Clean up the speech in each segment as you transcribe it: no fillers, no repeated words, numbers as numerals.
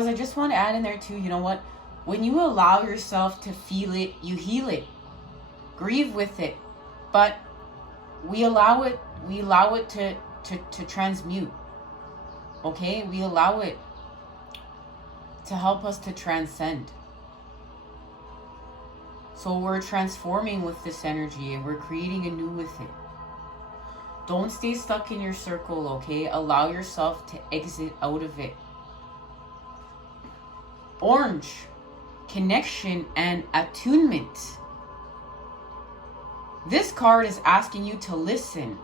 guys, I just want to add in there too, you know what? When you allow yourself to feel it, you heal it. Grieve with it. But we allow it to transmute. Okay? We allow it to help us to transcend. So we're transforming with this energy and we're creating anew with it. Don't stay stuck in your circle, okay? Allow yourself to exit out of it. Orange, connection and attunement. This card is asking you to listen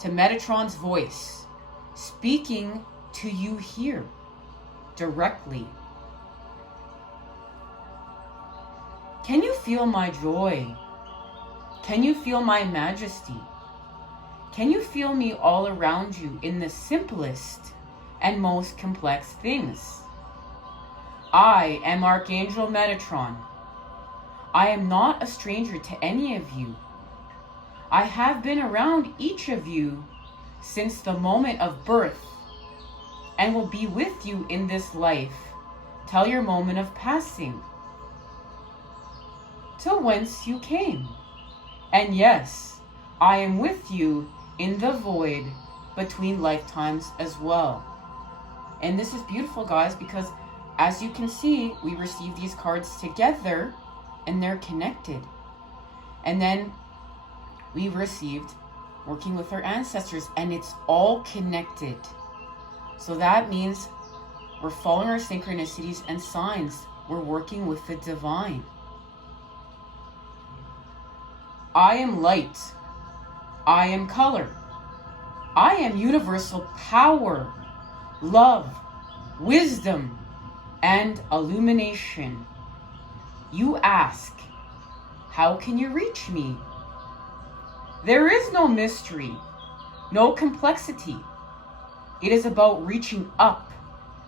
to Metatron's voice, speaking to you here directly. Can you feel my joy? Can you feel my majesty? Can you feel me all around you in the simplest and most complex things? I am Archangel Metatron. I am not a stranger to any of you. I have been around each of you since the moment of birth and will be with you in this life till your moment of passing, till whence you came. And yes, I am with you in the void between lifetimes as well. And this is beautiful, guys, because as you can see, we receive these cards together and they're connected. And then we received working with our ancestors and it's all connected. So that means we're following our synchronicities and signs. We're working with the divine. I am light. I am color. I am universal power, love, wisdom, and illumination. You ask, how can you reach me? There is no mystery, no complexity. It is about reaching up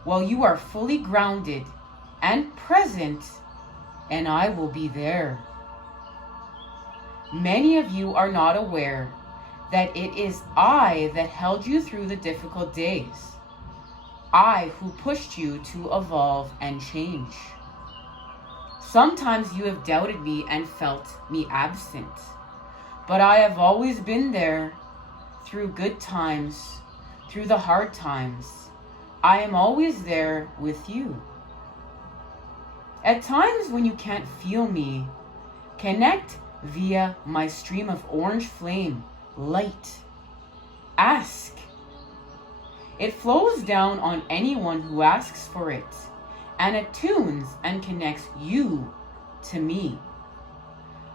while you are fully grounded and present, and I will be there. Many of you are not aware that it is I that held you through the difficult days. I who pushed you to evolve and change. Sometimes you have doubted me and felt me absent, but I have always been there through good times, through the hard times. I am always there with you. At times when you can't feel me, connect via my stream of orange flame, light. Ask. It flows down on anyone who asks for it and attunes and connects you to me.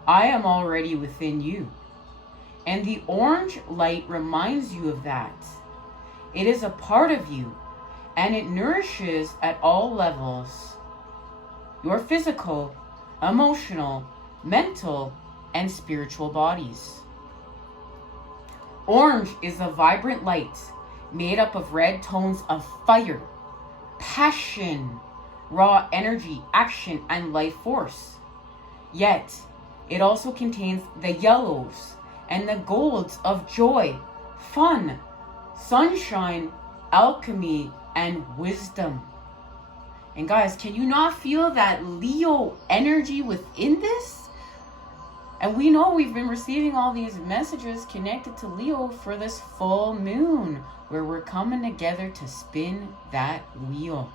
I am already within you, and the orange light reminds you of that. It is a part of you, and it nourishes at all levels. Your physical, emotional, mental, and spiritual bodies. Orange is a vibrant light made up of red tones of fire, passion, raw energy, action, and life force. Yet, it also contains the yellows and the golds of joy, fun, sunshine, alchemy, and wisdom. And guys, can you not feel that Leo energy within this? And we know we've been receiving all these messages connected to Leo for this full moon, where we're coming together to spin that wheel.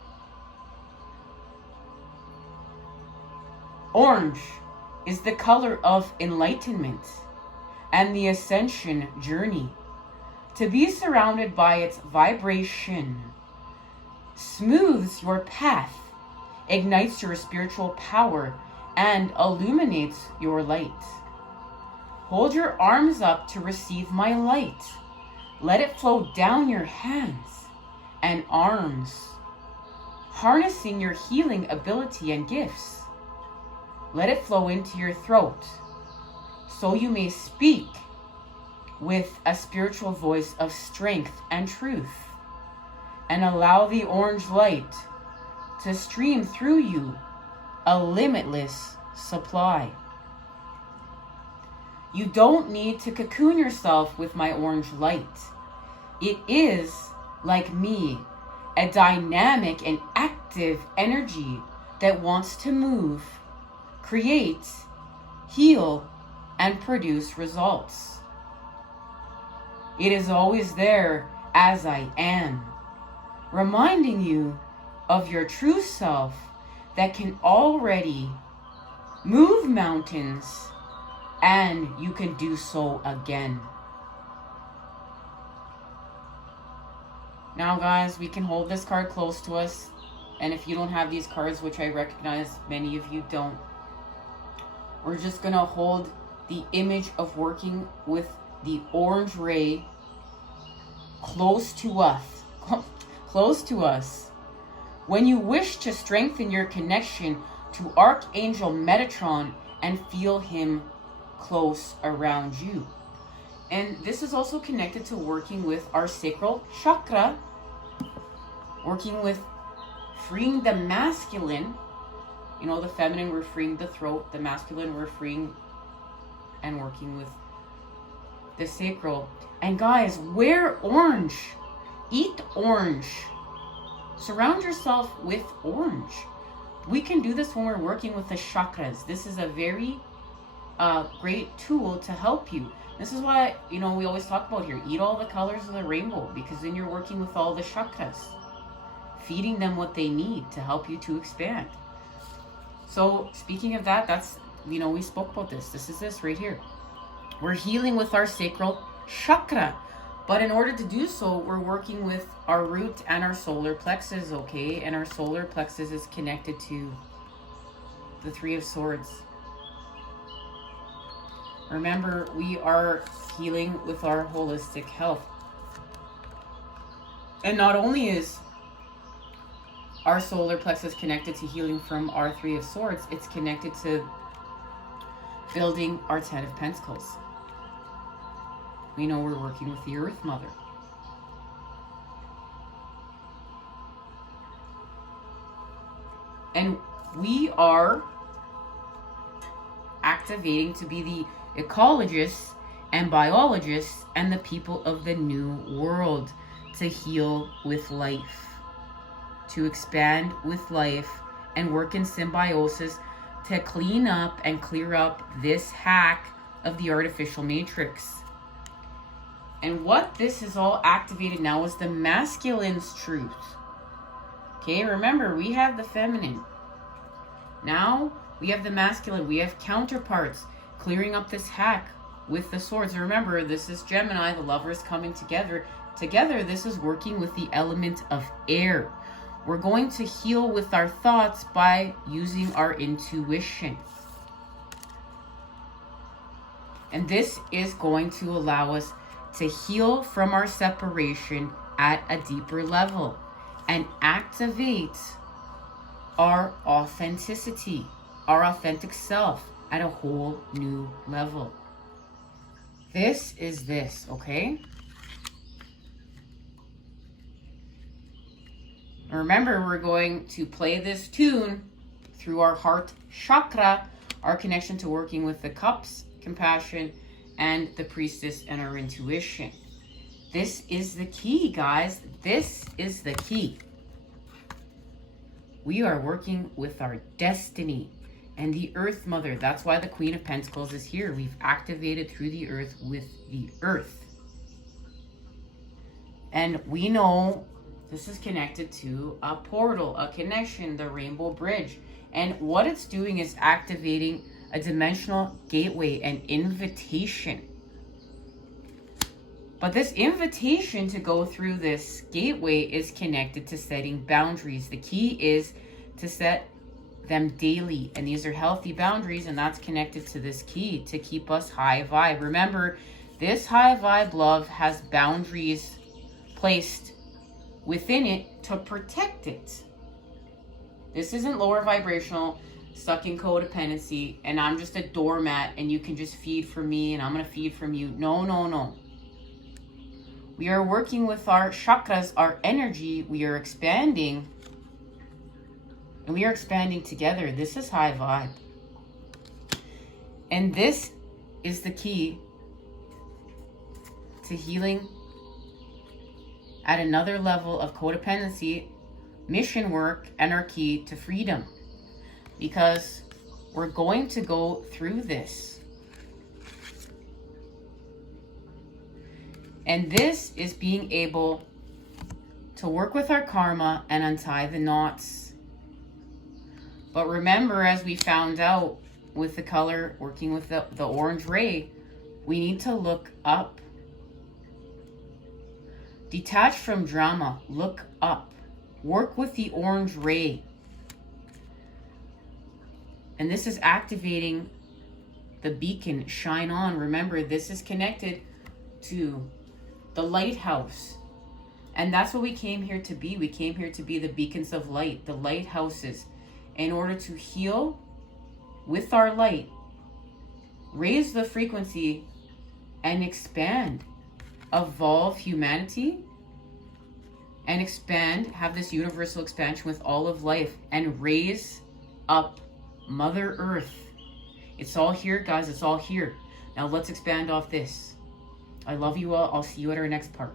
Orange is the color of enlightenment and the ascension journey. To be surrounded by its vibration smooths your path, ignites your spiritual power, and illuminates your light. Hold your arms up to receive my light. Let it flow down your hands and arms, harnessing your healing ability and gifts. Let it flow into your throat, so you may speak with a spiritual voice of strength and truth, and allow the orange light to stream through you, a limitless supply. You don't need to cocoon yourself with my orange light. It is, like me, a dynamic and active energy that wants to move, create, heal, and produce results. It is always there as I am, reminding you of your true self that can already move mountains, and you can do so again. Now guys, we can hold this card close to us, and if you don't have these cards, which I recognize many of you don't, we're just gonna hold the image of working with the orange ray close to us. Close to us. When you wish to strengthen your connection to Archangel Metatron and feel him close around you. And this is also connected to working with our sacral chakra, working with freeing the masculine. You know, the feminine, we're freeing the throat. The masculine, we're freeing and working with the sacral. And guys, wear orange. Eat orange. Surround yourself with orange. We can do this when we're working with the chakras. This is a very great tool to help you. This is why, you know, we always talk about here, eat all the colors of the rainbow, because then you're working with all the chakras, feeding them what they need to help you to expand. So speaking of that, that's, you know, we spoke about this. This is this right here. We're healing with our sacral chakra. But in order to do so, we're working with our root and our solar plexus, okay? And our solar plexus is connected to the Three of Swords. Remember, we are healing with our holistic health. And not only is our solar plexus connected to healing from our Three of Swords, it's connected to building our Ten of Pentacles. We know we're working with the Earth Mother. And we are activating to be the ecologists and biologists and the people of the new world, to heal with life, to expand with life, and work in symbiosis to clean up and clear up this hack of the artificial matrix. And what this is all activated now is the masculine's truth. Okay, remember, we have the feminine. Now we have the masculine. We have counterparts clearing up this hack with the swords. And remember, this is Gemini, the lovers coming together. Together, this is working with the element of air. We're going to heal with our thoughts by using our intuition. And this is going to allow us to heal from our separation at a deeper level and activate our authenticity, our authentic self at a whole new level. This is this, okay? Remember, we're going to play this tune through our heart chakra, our connection to working with the cups, compassion, and the priestess, and our intuition. This is the key, guys. This is the key. We are working with our destiny and the Earth Mother. That's why the Queen of Pentacles is here. We've activated through the earth with the earth. And we know this is connected to a portal, a connection, the Rainbow Bridge. And what it's doing is activating a dimensional gateway, an invitation. But this invitation to go through this gateway is connected to setting boundaries. The key is to set them daily, and these are healthy boundaries, and that's connected to this key to keep us high vibe. Remember, this high vibe love has boundaries placed within it to protect it. This isn't lower vibrational, stuck in codependency, and I'm just a doormat and you can just feed from me and I'm going to feed from you. No, no, no. We are working with our chakras, our energy. We are expanding, and we are expanding together. This is high vibe. And this is the key to healing at another level of codependency, mission work, and our key to freedom. Because we're going to go through this. And this is being able to work with our karma and untie the knots. But remember, as we found out with the color, working with the orange ray, we need to look up. Detach from drama, look up. Work with the orange ray. And this is activating the beacon, shine on. Remember, this is connected to the lighthouse. And that's what we came here to be. We came here to be the beacons of light, the lighthouses, in order to heal with our light, raise the frequency, and expand, evolve humanity, and expand, have this universal expansion with all of life, and raise up Mother Earth. It's all here, guys. It's all here. Now let's expand off this. I love you all. I'll see you at our next part.